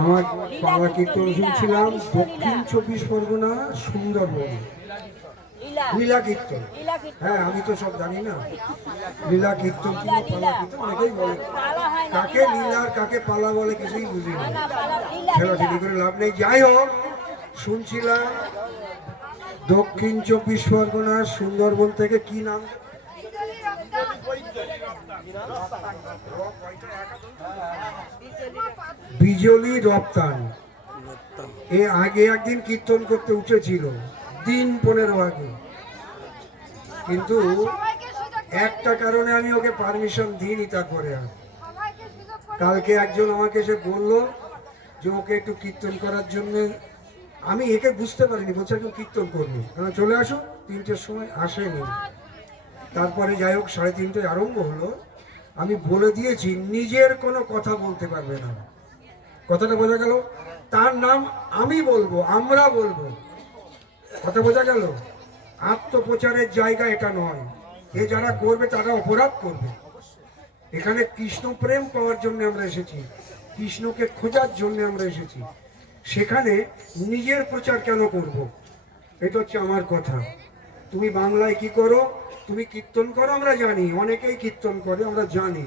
আমার বাংলা কীর্তন শুনছিলাম দক্ষিণ 24 পরগনা সুন্দরবন লীলা কীর্তন। হ্যাঁ, আমি তো সব জানি না। লীলা কীর্তন কি পালা কীর্তন অনেকেই বলে, কাকে লীলা আর কাকে পালা বলে কিছুই বুঝি না, ঠেলাঠেলি করে লাভ নেই। যাই হোক, শুনছিলাম দক্ষিণ 24 পরগনা সুন্দরবন থেকে কি নাম, বিজলি রপ্তান। এ আগে একদিন কীর্তন করতে উঠেছিল দিন 15 আগে, কিন্তু একটা কারণে আমি ওকে পারমিশন দিইনি। তারপরে কালকে একজন আমাকে এসে বললো যে ওকে একটু কীর্তন করার জন্য। আমি একে বুঝতে পারিনি, বলছে একটু কীর্তন করবো, চলে আসো। 3টের সময় আসেনি। তারপরে যাই হোক 3:30টায় আরম্ভ হলো। আমি বলে দিয়েছি নিজের কোনো কথা বলতে পারবে না। কথাটা বোঝা গেল? তার নাম আমি বলবো, আমরা বলবো। কথা বোঝা গেল? আত্মপ্রচারের জায়গা এটা নয়। এ যারা করবে তারা অপরাধ করবে। এখানে কৃষ্ণ প্রেম পাওয়ার জন্য আমরা এসেছি, কৃষ্ণকে খোঁজার জন্য আমরা এসেছি। সেখানে নিজের প্রচার কেন করব? এটা হচ্ছে আমার কথা। তুমি বাংলায় কি করো, তুমি কীর্তন করো, আমরা জানি, অনেকেই কীর্তন করে, আমরা জানি।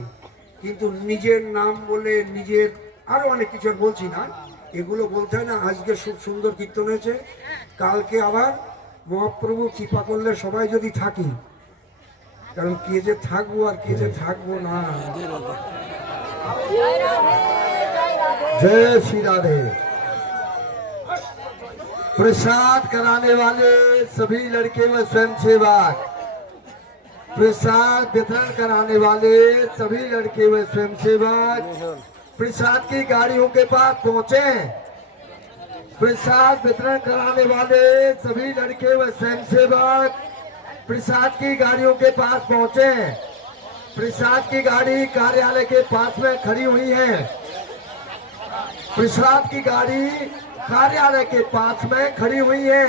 কিন্তু নিজের নাম বলে, নিজের আরো অনেক কিছু বলছি না, এগুলো বলতে হয় না। আজকে খুব সুন্দর কীর্তন হয়েছে, কালকে আবার মহাপ্রভু কৃপা করলে সবাই যদি থাকি, কারণ কে যে থাকবো আর কে যে থাকবো না। जय श्री राधे। प्रसाद कराने वाले सभी लड़के व स्वयंसेवक, प्रसाद वितरण कराने वाले सभी लड़के व स्वयंसेवक प्रसाद की गाड़ियों के पास पहुंचे। प्रसाद वितरण कराने वाले सभी लड़के व स्वयंसेवक प्रसाद की गाड़ियों के पास पहुंचे। प्रसाद की गाड़ी कार्यालय के पास में खड़ी हुई है। प्रसाद की गाड़ी कार्यालय के पास में खड़ी हुई है।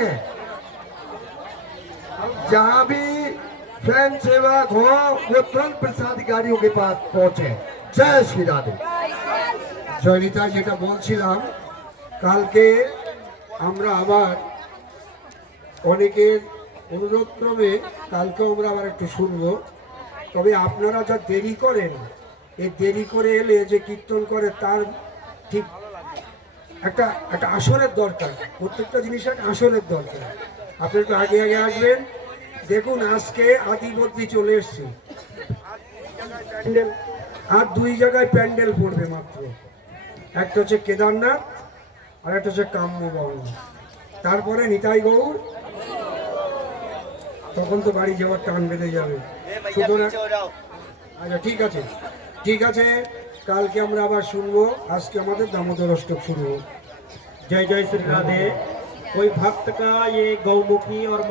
जहां भी स्वयं सेवक हो वो तुरंत प्रसाद की गाड़ियों के पास पहुंचे। जय श्री राधे। জয়নিতা, যেটা বলছিলাম, কালকে আমরা আবার অনেকের অনুরোধ ক্রমে কালকে আমরা আবার একটু শুনবো। তবে আপনারা যা দেরি করেন, এই দেরি করে এলে যে কীর্তন করে তার ঠিক একটা একটা আসরের দরকার। প্রত্যেকটা জিনিস একটা আসরের দরকার। আপনি একটু আগে আগে আসবেন। দেখুন আজকে আদিবর্তী চলে এসছে, আর 2 জায়গায় প্যান্ডেল পড়বে মাত্র। একটা হচ্ছে কেদারনাথ আর একটা হচ্ছে কাম্যবন, তারপরে নিতাই গৌর। তখন তো বাড়ি যাওয়ার টান বেঁধে যাবে। সুতরাং আচ্ছা, ঠিক আছে, ঠিক আছে, কালকে আমরা আবার শুনবো। আজকে আমাদের दामोदर अष्टक শুরু। जय जय श्री राधे। कोई भक्त का ये गौमुखी और